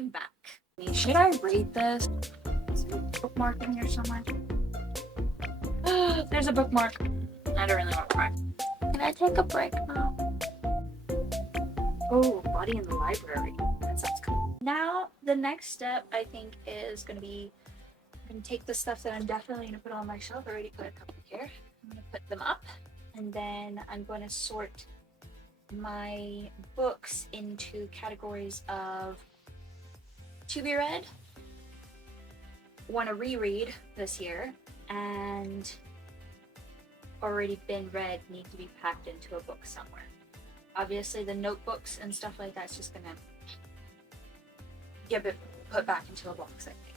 I'm back. Should I read this? Is there a bookmark in here somewhere? There's a bookmark. I don't really want to cry. Can I take a break now? Oh, Body in the Library. That sounds cool. Now, the next step, I think, is going to be I'm going to take the stuff that I'm definitely going to put on my shelf. I already put a couple here. I'm going to put them up. And then I'm going to sort my books into categories of to be read, want to reread this year, and already been read need to be packed into a book somewhere. Obviously the notebooks and stuff like that's just gonna get put back into a box, I think.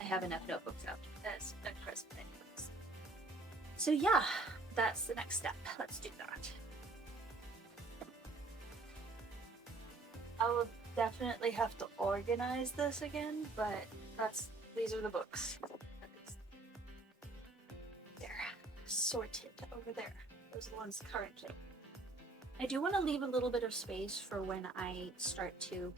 I have enough notebooks out as at present anyways. So yeah, that's the next step. Let's do that. I will definitely have to organize this again, but these are the books. They're sorted over there. Those are the ones currently. I do want to leave a little bit of space for when I start to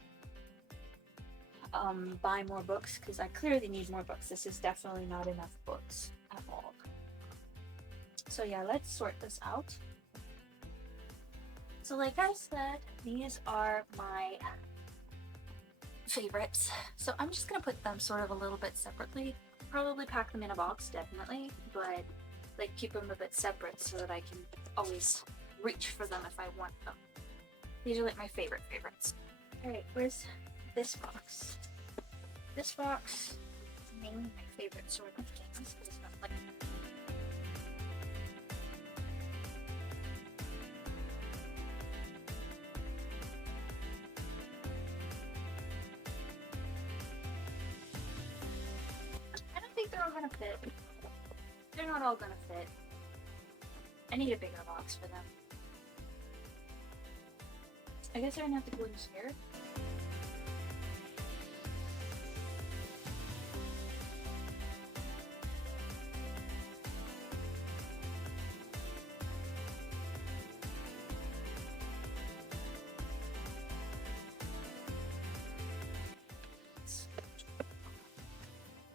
buy more books, because I clearly need more books. This is definitely not enough books at all. So yeah, let's sort this out. So like I said, these are my favorites. So I'm just gonna put them sort of a little bit separately. Probably pack them in a box, definitely, but like keep them a bit separate so that I can always reach for them if I want them. These are like my favorites. Alright, where's this box? This box is mainly my favorite sort of things. It's got like I don't think they're all gonna fit. They're not all gonna fit. I need a bigger box for them. I guess I'm gonna have to go in here.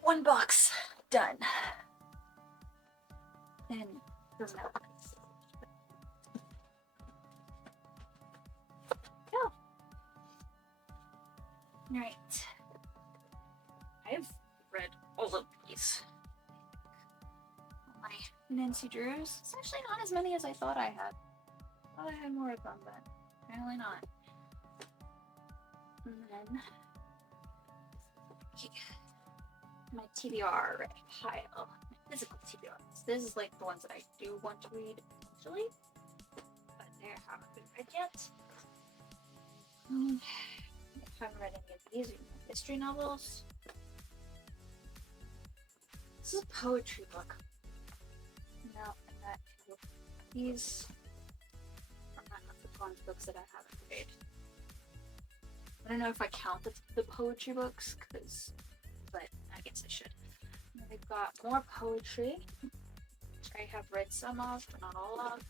One box done. And doesn't have go. Alright. I've read all of these. My Nancy Drews. It's actually not as many as I thought I had. I thought I had more of them, but apparently not. And then my TBR pile. My physical TBRs. This is like the ones that I do want to read eventually, but they haven't been read yet. I haven't read any of these history novels. This is a poetry book. No, and that these are not the books that I haven't read. I don't know if I count the poetry books, but I guess I should. And we've got more poetry, which I have read some of, but not all of.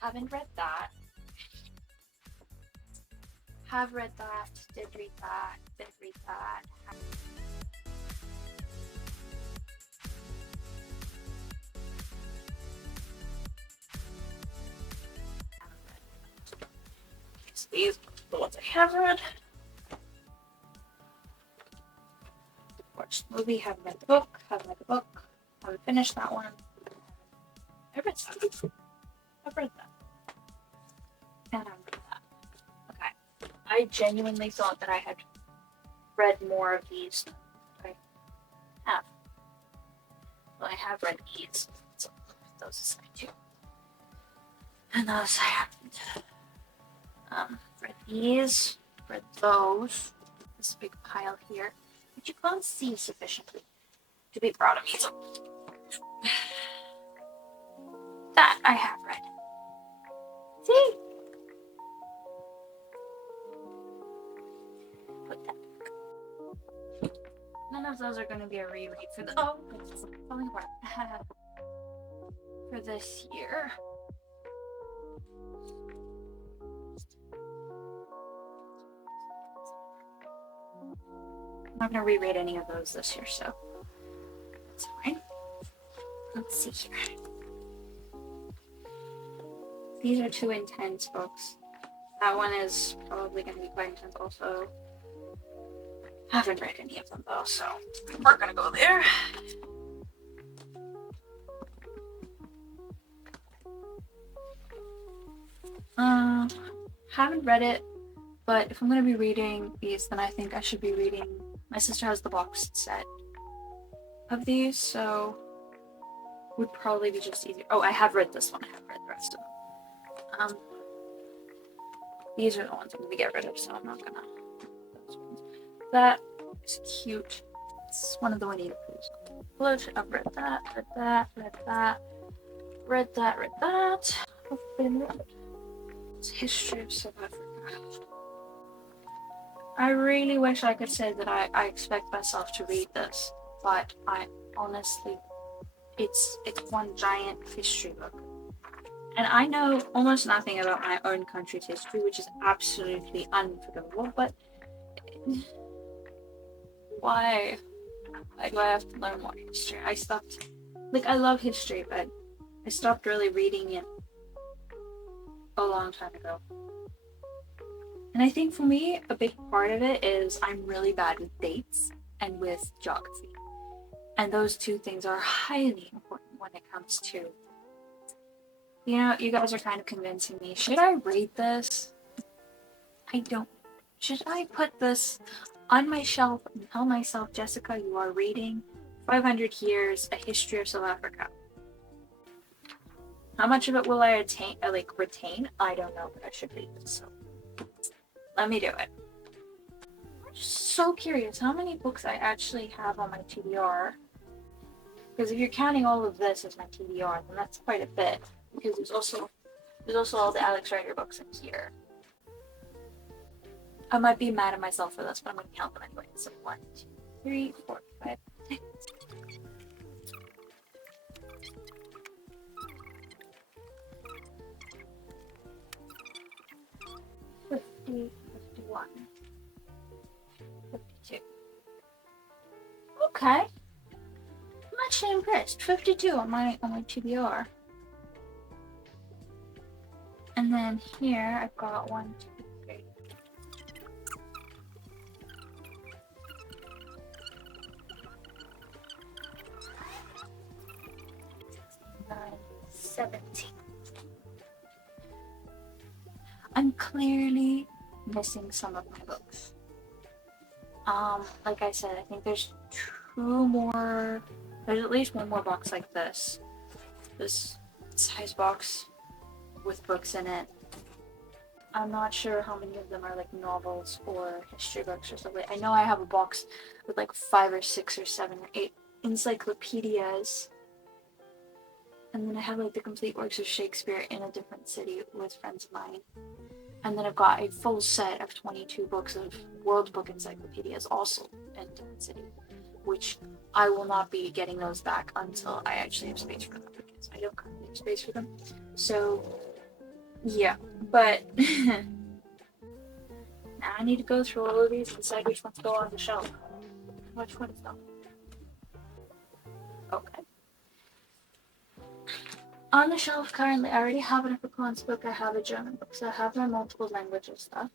Haven't read that. Have read that, did read that, did read that. So these are the ones I have read. Watched the movie, haven't read the book, haven't read the book, haven't finished that one. I read that. I've read that. And I've read that. Okay. I genuinely thought that I had read more of these than I have. Well, I have read these, so those aside too. And those I haven't. Read these, read those. This big pile here, which you can't see sufficiently to be proud of me. So that I have read. See? Put that back. None of those are going to be a reread for the. Oh, it's falling apart. For this year. I'm not gonna reread any of those this year, so that's fine. Let's see here. These are 2 intense books. That one is probably gonna be quite intense also. Haven't read any of them though, so we're gonna go there. Haven't read it, but if I'm gonna be reading these, then I think I should be reading. My sister has the boxed set of these, so would probably be just easier. Oh, I have read this one. I have read the rest of them. These are the ones I'm gonna get rid of, so I'm not gonna. Those ones. That is cute. It's one of the Winnie the Poohs. I've read that, read that, read that, read that, read that. I've been read. It's History of South Africa. I really wish I could say that I expect myself to read this, but I honestly, it's one giant history book. And I know almost nothing about my own country's history, which is absolutely unforgivable, but why? Why do I have to learn more history? I love history, but I stopped really reading it a long time ago. And I think for me, a big part of it is I'm really bad with dates and with geography. And those 2 things are highly important when it comes to, you guys are kind of convincing me. Should I read this? Should I put this on my shelf and tell myself, Jessica, you are reading 500 Years, A History of South Africa? How much of it will I retain? I don't know, but I should read this, so let me do it. I'm just so curious how many books I actually have on my TBR. Because if you're counting all of this as my TBR, then that's quite a bit. Because there's also all the Alex Rider books in here. I might be mad at myself for this, but I'm going to count them anyway. So 1, 2, 3, 4, 5, 6. 50, 51, 52. Okay. I'm actually impressed. 52 on my TBR. And then here I've got 1, 2, 3. 9, 17. I'm clearly missing some of my books. Like I said, I think there's 2 more. There's at least 1 more box like this. This size box with books in it. I'm not sure how many of them are like novels or history books or something. I know I have a box with like 5 or 6 or 7 or 8 encyclopedias. And then I have like the complete works of Shakespeare in a different city with friends of mine. And then I've got a full set of 22 books of World Book encyclopedias also in a different city, which I will not be getting those back until I actually have space for them, because I don't currently have space for them. So, yeah, but now I need to go through all of these and decide which ones go on the shelf. Which ones don't. Okay. On the shelf currently, I already have an Afrikaans book, I have a German book, so I have my multiple languages stuff.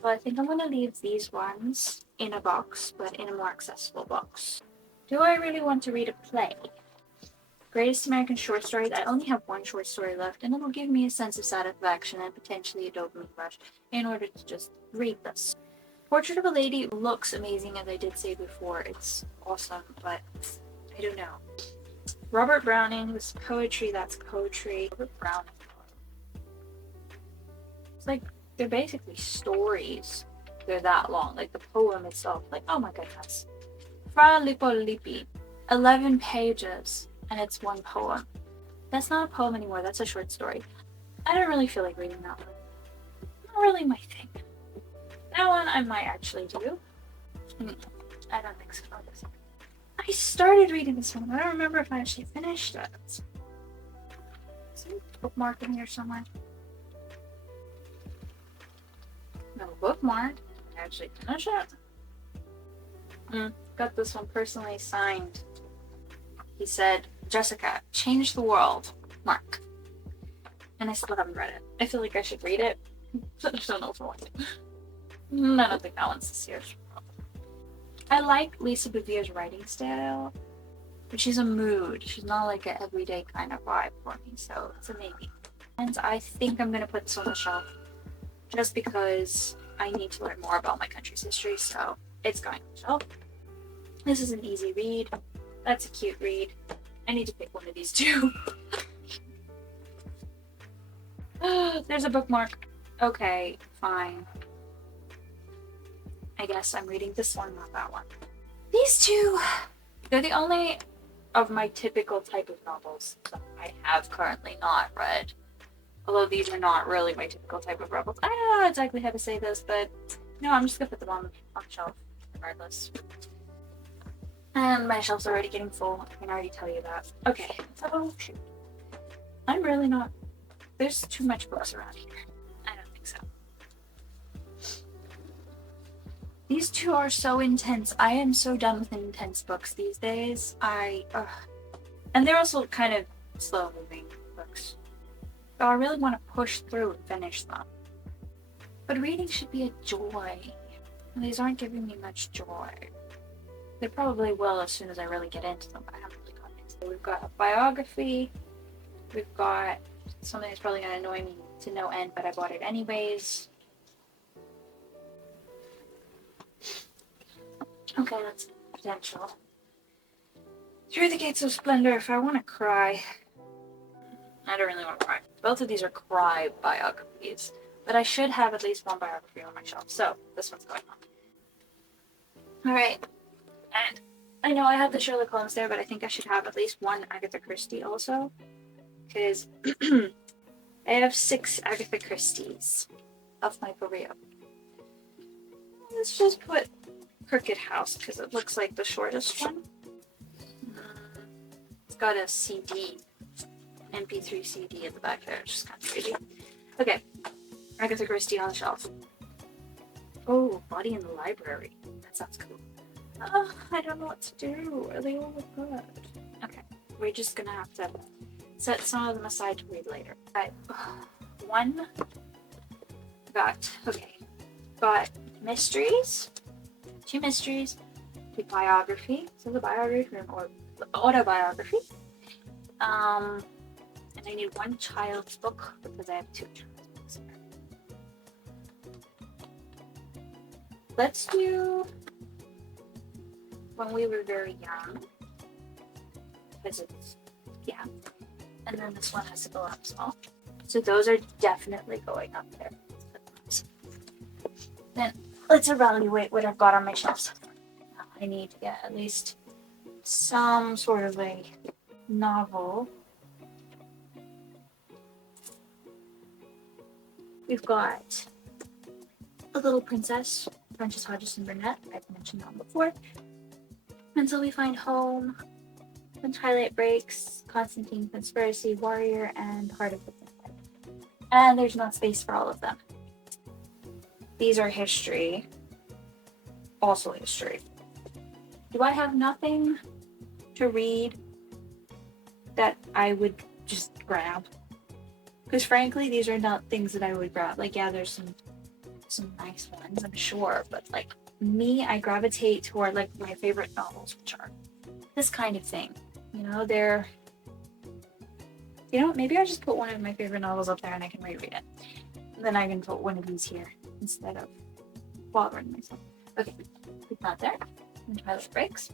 So I think I'm going to leave these ones in a box, but in a more accessible box. Do I really want to read a play? Greatest American Short Stories. I only have 1 short story left, and it'll give me a sense of satisfaction and potentially a dopamine rush in order to just read this. Portrait of a Lady looks amazing, as I did say before. It's awesome, but I don't know. Robert Browning was poetry, that's poetry. Robert Browning. It's like, they're basically stories. They're that long. Like the poem itself, like, oh my goodness. Fra Lippo 11 pages, and it's 1 poem. That's not a poem anymore, that's a short story. I don't really feel like reading that one. Not really my thing. That one I might actually do. I don't think so. I started reading this one, but I don't remember if I actually finished it. Is there a bookmark in here somewhere? No bookmark. I actually finished it. Got this one personally signed. He said, Jessica, change the world. Mark. And I still haven't read it. I feel like I should read it. I just don't know if I want to. I don't think that one's a serious problem. I like Lisa Bouvier's writing style, but she's a mood. She's not like an everyday kind of vibe for me, so it's a maybe. And I think I'm gonna put this on the shelf just because I need to learn more about my country's history, so it's going on the shelf. This is an easy read. That's a cute read. I need to pick one of these two. There's a bookmark. Okay, fine. I guess I'm reading this one, not that one. These two, they're the only of my typical type of novels that I have currently not read. Although these are not really my typical type of novels. I don't know exactly how to say this, but no, I'm just gonna put them on the shelf regardless. And my shelf's already getting full. I can already tell you that. Okay, so shoot. I'm really not. There's too much books around here. I don't think so. These two are so intense. I am so done with intense books these days. And they're also kind of slow moving books. So I really want to push through and finish them. But reading should be a joy. And these aren't giving me much joy. They probably will as soon as I really get into them, but I haven't really gotten into them. We've got a biography. We've got something that's probably going to annoy me to no end, but I bought it anyways. Okay, that's potential. Through the Gates of Splendor, if I want to cry. I don't really want to cry. Both of these are cry biographies, but I should have at least one biography on my shelf, so this one's going on. Alright, and I know I have the Sherlock Holmes there, but I think I should have at least one Agatha Christie also, because I have 6 Agatha Christies of my career. Let's just put Crooked House, because it looks like the shortest one. It's got a CD, MP3 CD at the back there, which is kind of crazy. Okay, Agatha Christie on the shelf. Oh, Body in the Library. That sounds cool. I don't know what to do. They all look good. Okay, we're just gonna have to set some of them aside to read later. Right, one. Got mysteries. 2 mysteries. The biography. So the biography or the autobiography. And I need 1 child's book because I have 2 child's books here. Let's do When We Were Very Young. Because it's, yeah. And then this one has to go up as well. So those are definitely going up there. Then let's evaluate what I've got on my shelves. I need to get at least some sort of a novel. We've got A Little Princess, Frances Hodgson Burnett. I've mentioned that one before. Until We Find Home, When Twilight Breaks, Constantine Conspiracy, Warrior, and Heart of the Dead. And there's not space for all of them. These are history. Also history. Do I have nothing to read that I would just grab? Because frankly, these are not things that I would grab. Like, yeah, there's some nice ones, I'm sure, but like me, I gravitate toward like my favorite novels, which are this kind of thing. You know, they're. You know what? Maybe I'll just put one of my favorite novels up there and I can reread it. And then I can put one of these here instead of bothering myself. Okay, put that there. When Twilight Breaks.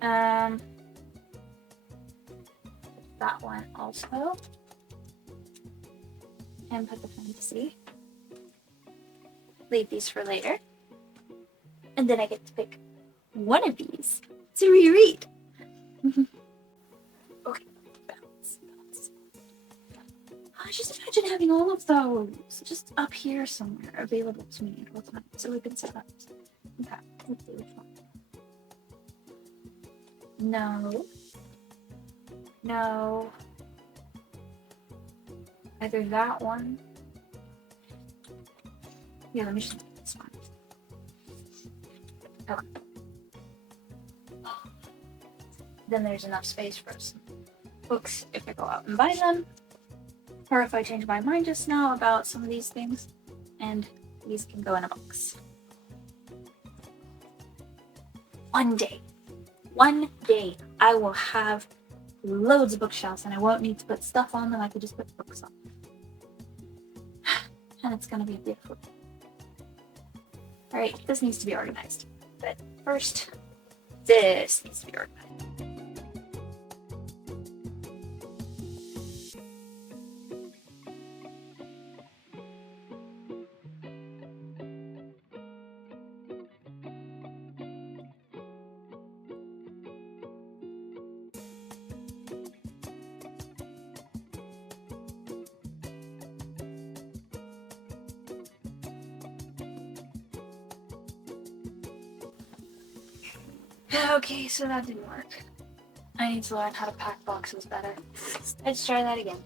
That one also. And put the fantasy. Leave these for later. And then I get to pick one of these to reread. Okay, balance. Just imagine having all of those just up here somewhere, available to me at all times, so we can set up. Okay, let's do which one. No. Either that one. Yeah, let me just pick this one. Okay. Then there's enough space for some books if I go out and buy them, or if I change my mind just now about some of these things, and these can go in a box. One day, I will have loads of bookshelves and I won't need to put stuff on them. I could just put books on them. And it's gonna be beautiful. Alright, this needs to be organized. But first, this needs to be organized. Okay, so that didn't work. I need to learn how to pack boxes better. Let's try that again.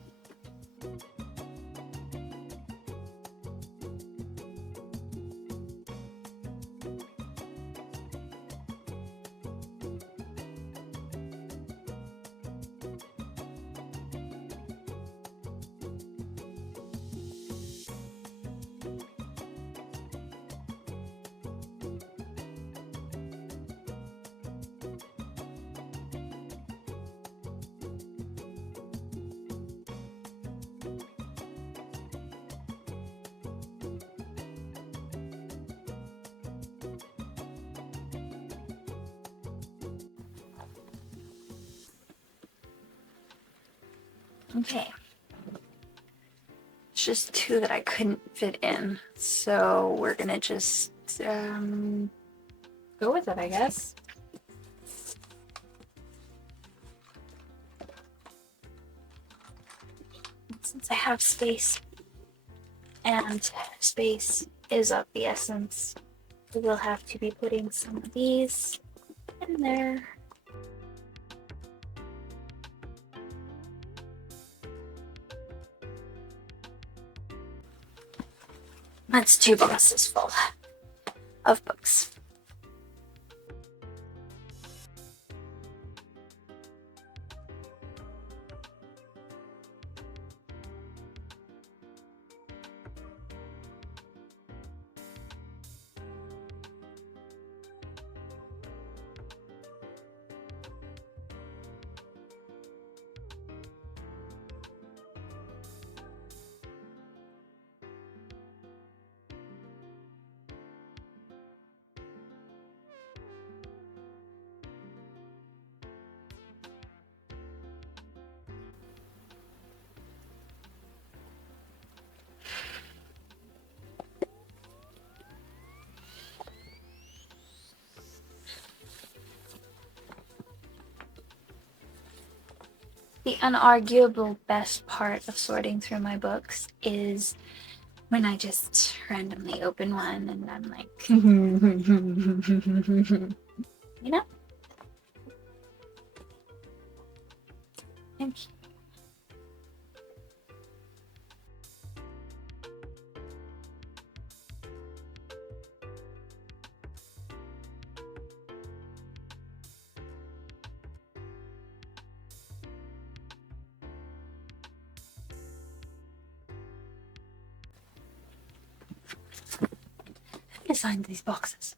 Okay. It's just two that I couldn't fit in, so we're gonna just go with it, I guess. Since I have space, and space is of the essence, we will have to be putting some of these in there. That's 2 boxes full of books. The unarguable best part of sorting through my books is when I just randomly open one and I'm like, you know? Thank you. Designed these boxes.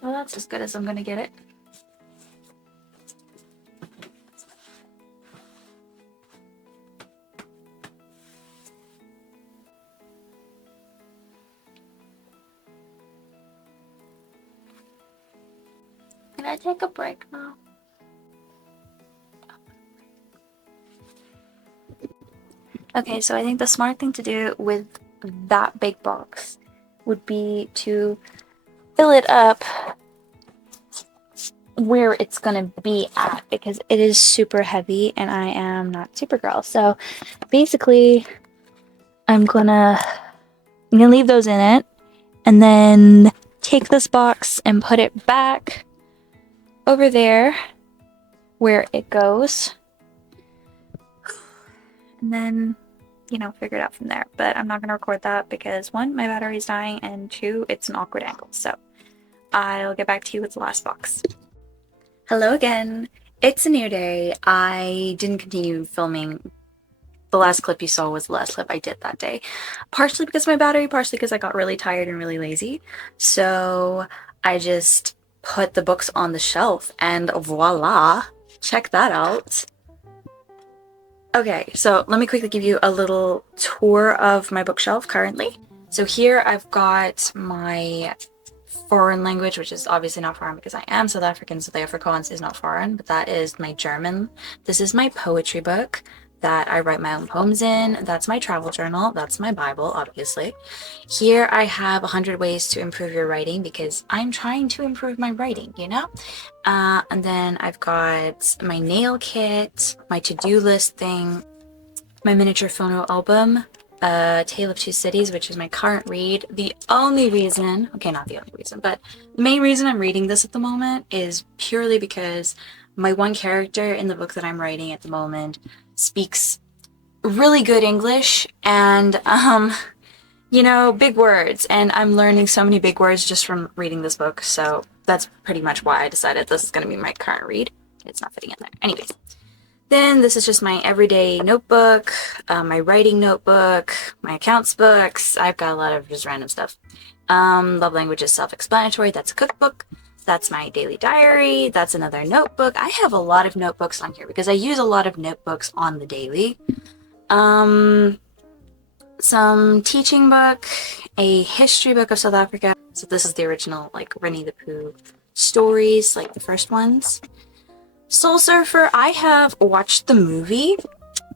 Well, that's as good as I'm gonna get it. Can I take a break now? Okay, so I think the smart thing to do with that big box would be to fill it up where it's gonna be at because it is super heavy and I am not Supergirl. So basically I'm gonna leave those in it and then take this box and put it back over there where it goes and then figure it out from there. But I'm not gonna record that because one, my battery's dying, and two, it's an awkward angle. So I'll get back to you with the last box. Hello again. It's a new day. I didn't continue filming. The last clip you saw was the last clip I did that day. Partially because of my battery, partially because I got really tired and really lazy. So I just put the books on the shelf and voila, check that out. Okay, so let me quickly give you a little tour of my bookshelf currently. So here I've got my foreign language, which is obviously not foreign because I am South African, so the Afrikaans is not foreign, but that is my German. This is my poetry book that I write my own poems in. That's my travel journal. That's my Bible, obviously. Here I have 100 ways to improve your writing because I'm trying to improve my writing, and then I've got my nail kit, my to-do list thing, my miniature photo album, Tale of Two Cities, which is my current read. The only reason, okay, not the only reason, but the main reason I'm reading this at the moment is purely because my one character in the book that I'm writing at the moment speaks really good English and, big words, and I'm learning so many big words just from reading this book, so that's pretty much why I decided this is going to be my current read. It's not fitting in there. Anyways. Then this is just my everyday notebook, my writing notebook, my accounts books. I've got a lot of just random stuff. Love language is self-explanatory. That's a cookbook. That's my daily diary. That's another notebook. I have a lot of notebooks on here because I use a lot of notebooks on the daily. Some teaching book, a history book of South Africa. So this is the original, Winnie the Pooh stories, the first ones. Soul Surfer, I have watched the movie.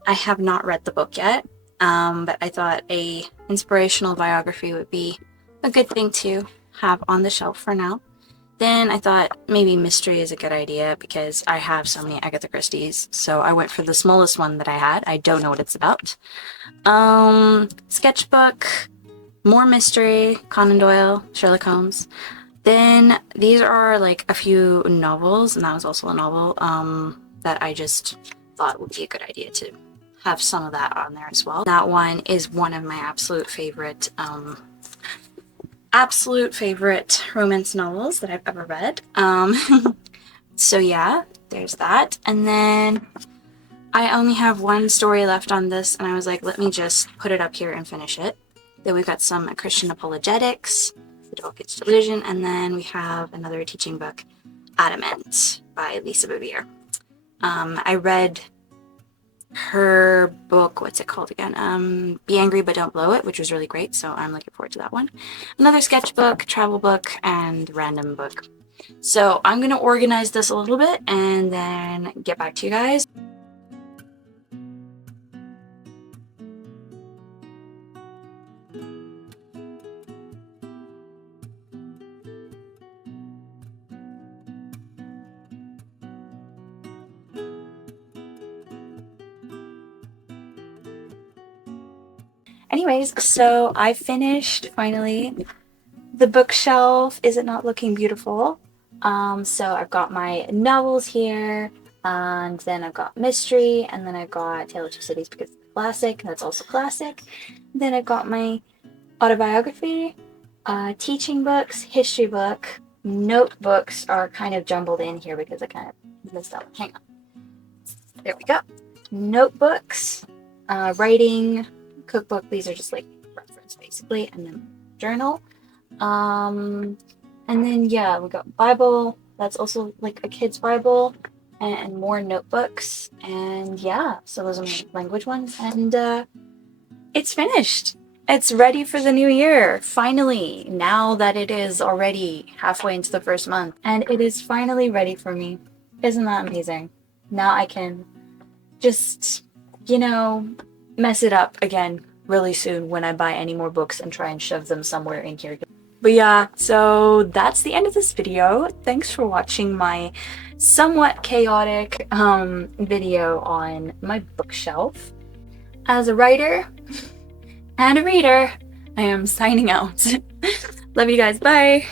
I have not read the book yet, but I thought a inspirational biography would be a good thing to have on the shelf for now. Then I thought maybe mystery is a good idea because I have so many Agatha Christie's, so I went for the smallest one that I had. I don't know what it's about. Sketchbook, more mystery, Conan Doyle, Sherlock Holmes. Then these are a few novels, and that was also a novel that I just thought would be a good idea to have some of that on there as well. That one is one of my absolute favorite romance novels that I've ever read. So yeah, there's that. And then I only have one story left on this, and I was like, let me just put it up here and finish it. Then we've got some Christian apologetics, The Adult Kids Delusion, and then we have another teaching book, Adamant by Lisa Bouvier. I read her book, what's it called again? Be Angry But Don't Blow It, which was really great, so I'm looking forward to that one. Another sketchbook, travel book, and random book. So I'm going to organize this a little bit and then get back to you guys. Anyways, so I finished finally the bookshelf. Is it not looking beautiful? So I've got my novels here, and then I've got mystery, and then I've got Tale of Two Cities because it's classic. That's also classic. Then I've got my autobiography, teaching books, history book. Notebooks are kind of jumbled in here because I kind of messed up. Hang on. There we go. Notebooks, writing, cookbook. These are just reference basically, and then journal. And then yeah, we got Bible. That's also a kid's Bible, and more notebooks. And yeah, so those are my language ones. And it's finished. It's ready for the new year. Finally, now that it is already halfway into the first month, and it is finally ready for me. Isn't that amazing? Now I can just, mess it up again really soon when I buy any more books and try and shove them somewhere in here. But yeah, so that's the end of this video. Thanks for watching my somewhat chaotic video on my bookshelf. As a writer and a reader, I am signing out. Love you guys, bye!